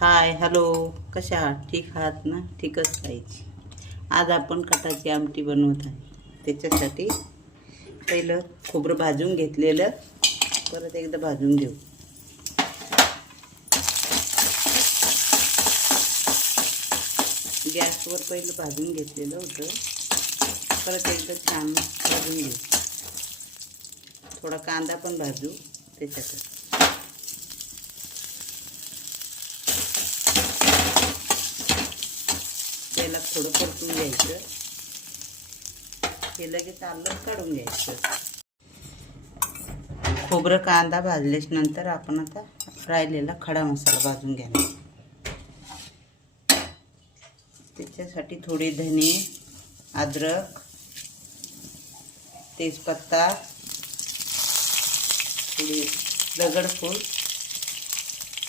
Hi hello, कशा आहात? ठीक आहात ना? ठीकच पाहिजे. आज आपण कटाची आमटी बनवत आहे. त्याच्यासाठी पहिलं खोबरं भाजून घेतलेलं परत एकदा भाजून घेऊ. गॅसवर पहिलं भाजून घेतलेलं होतं, परत एकदा छान भाजून घेऊ. थोडा कांदा पण भाजू त्याच्यात. तेलात थोडं परतून घ्यायचं. हे लगेच आलं काढून घ्यायचं. खोबरं कांदा भाजल्याच नंतर आपण आता राहिलेला खडा मसाला भाजून घ्यायचा. त्याच्यासाठी थोडे धने, अद्रक, तेजपत्ता, थोडी दगडफूल,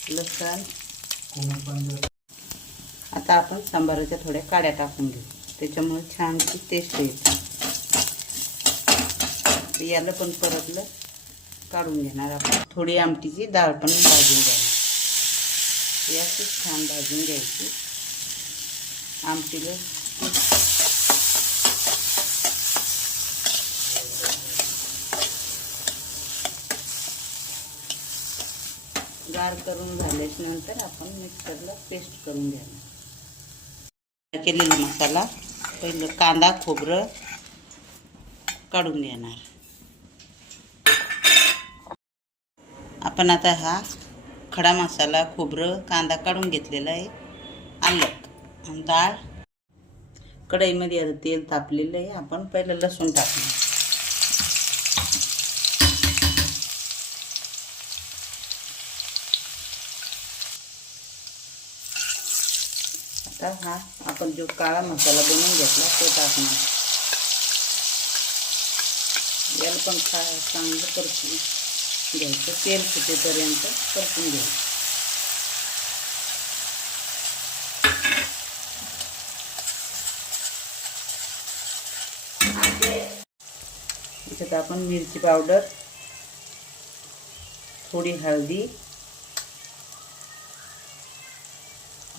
लसण. आता आपण सांबाराच्या थोड्या काड्या टाकून घेऊ, त्याच्यामुळे छानशी टेस्ट येते. याला पण परतलं काढून घेणार आपण. थोडी आमटीची डाळ पण भाजून घ्यायची. याची छान भाजून घ्यायची आमटीला. गार करून झाल्याच नंतर आपण मिक्सरला पेस्ट करून घेणार. केलेला मसाला पहिलं कांदा खोबरं काढून घेणार. आपण आता हा खडा मसाला खोबरं कांदा काढून घेतलेला आहे. आलं आणि डाळ. कढईमध्ये आता तेल तापलेलं आहे. आपण पहिलं लसूण टाकणार. आता हा आपण जो काळा मसाला बनवून घेतला तो टाकणार. याला पण चांगलं परतून घ्यायचं. तेल सुटेपर्यंत परतून घ्यायचं. त्याच्यात आपण मिरची पावडर, थोडी हळदी,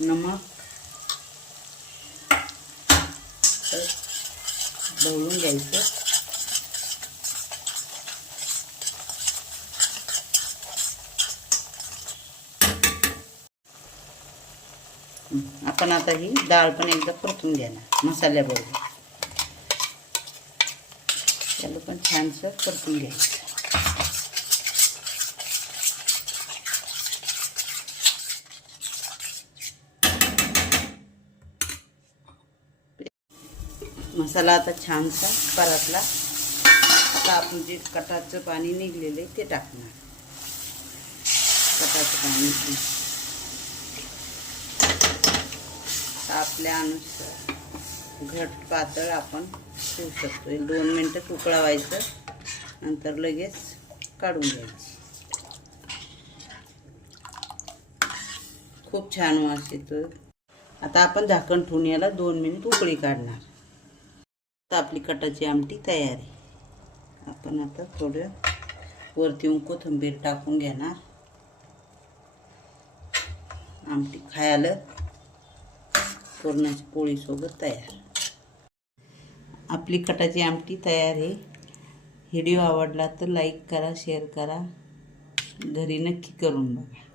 नमक ढवळून घ्यायचं. आपण आता ही डाळ पण एकदा परतून घेणार मसाल्याबरोबर. त्याला पण छानसं परतून घ्यायचं. मसाला आता छानसा परतला. आता आपण जे कटाचं पाणी निघलेलं आहे ते टाकणार. कटाचं पाणी आपल्या अनुसार घट पातळ आपण ठेवू शकतो. 2 मिनटं उकळवायचं, नंतर लगेच काढून घ्यायची. खूप छान वास येतो. आता आपण झाकण ठेवून याला 2 मिनिट उकळी काढणार. आता आपली कटाची आमटी तयार आहे. आपण आता थोडं वरती कोथिंबीर टाकून घेणार. आमटी खायला पुरणाची पोळीसोबत तयार. आपली कटाची आमटी तयार आहे. व्हिडिओ आवडला तर लाईक करा, शेअर करा. घरी नक्की करून बघा.